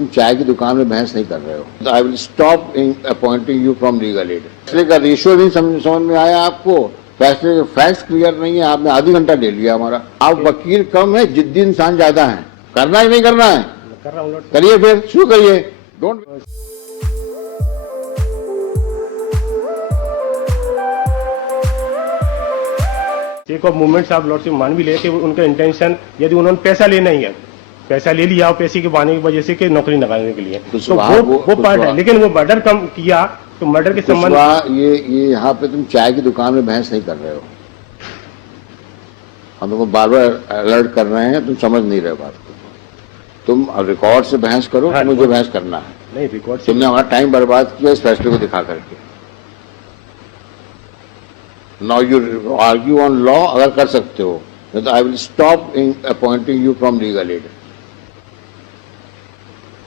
तुम चाय की दुकान में बहस नहीं कर रहे हो। I will stop appointing you from legal aid. फैसले का रेशियो नहीं समझ में आया आपको, फैसले के फैक्ट्स क्लियर नहीं है, आपने आधी घंटा ले लिया हमारा। आप वकील कम है, जिद्दी इंसान ज्यादा है। करना ही नहीं करना है, कर रहा हूँ। करिए, फिर शुरू करिए। डोंट चेक ऑफ मूवमेंट्स आप लॉर्डशिप मान भी ले कि उनका इंटेंशन यदि उन्होंने पैसा लेना ही है, पैसा ले लिया और पैसे के बहाने की वजह से कि नौकरी निकालने के लिए, तो वो पार्ट है। लेकिन वो मर्डर कम किया तो मर्डर के संबंध ये यहाँ पे तुम चाय की दुकान में बहस नहीं कर रहे हो। हम तुमको बार बार अलर्ट कर रहे हैं, तुम समझ नहीं रहे बात को। तुम रिकॉर्ड से बहस करो। हाँ, मुझे बहस करना है नहीं, रिकॉर्ड तुमने हमारा टाइम बर्बाद किया इस फैसले को दिखा करके। Now you argue on law, अगर कर सकते हो, नहीं तो I will stop appointing you from legal aid.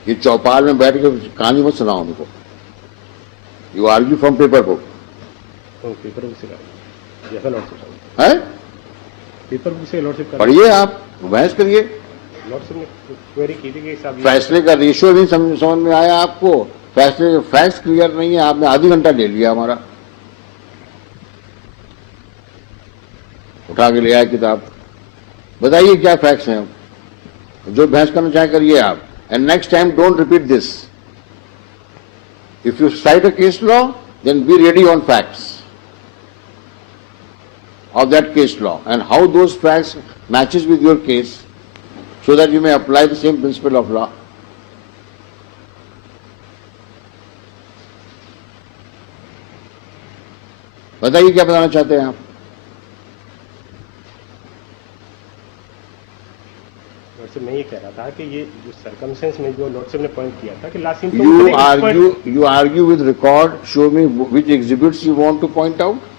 ये चौपाल में बैठ के कहानी मत सुनाओ उनको। You argue from paper book. Paper book से लॉर्डशिप है, पेपर बुक से लॉर्डशिप पढ़िए, आप बहस करिए। लॉर्डशिप ने क्वेरी की थी कि साहब फैसले का रेशियो नहीं समझ में आया आपको, फैसले के फैक्ट्स क्लियर नहीं है, आपने आधी घंटा ले लिया हमारा। उठा के ले आया किताब, बताइए क्या फैक्ट्स हैं। जो बहस करना चाहे करिए आप। And next time don't repeat this. If you cite a case law, then be ready on facts of that case law and how those facts matches with your case, so that you may apply the same principle of law. बताइए क्या बताना चाहते हैं आप। Lordship मैं ये कह रहा था कि ये जो सर्कमस्टेंस में जो लॉर्डशिप ने पॉइंट किया था कि last you argue with record. Show me which exhibits you want to point out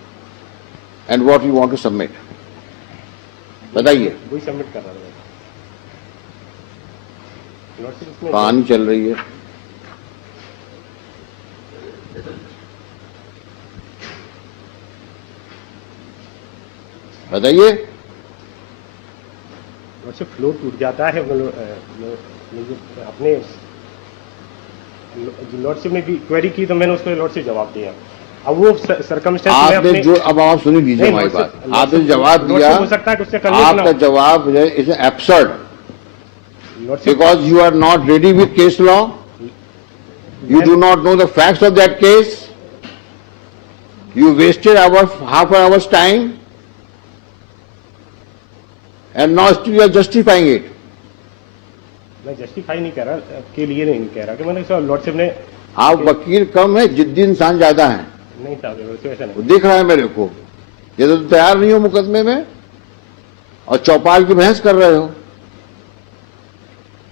and what you want to submit. बताइए। वही सबमिट कर रहा था। लॉर्डशिप कहानी चल रही है। बताइए। लॉर्डशिप फ्लो टूट जाता है अपने। लॉर्डशिप ने क्वेरी की तो मैंने उसको लॉर्डशिप जवाब दिया। अब वो सर्कमस्टेंस आपने जो, अब आप सुनी लीजिए हमारी बात। आपने जवाब दिया, हो सकता है कि उससे आपका जवाब is absurd because you are not ready with case law, you do not know the facts of that case, you wasted half an hour's time and now still you are justifying it. मैं justify नहीं कर रहा, के लिए नहीं कह रहा कि मैंने लॉर्डशिप ने। आप वकील कम है, जिद्दी इंसान ज्यादा है। नहीं था, ऐसा नहीं दिख रहा है मेरे को। ये तो तैयार नहीं हो मुकदमे में और चौपाल की बहस कर रहे हो।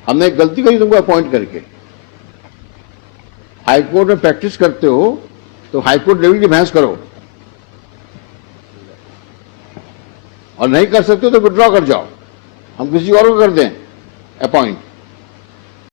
हमने एक गलती करी तुमको अपॉइंट करके। हाईकोर्ट में प्रैक्टिस करते हो तो हाईकोर्ट लेवल की बहस करो, और नहीं कर सकते तो विड्रॉ कर जाओ, हम किसी और को कर दें अपॉइंट।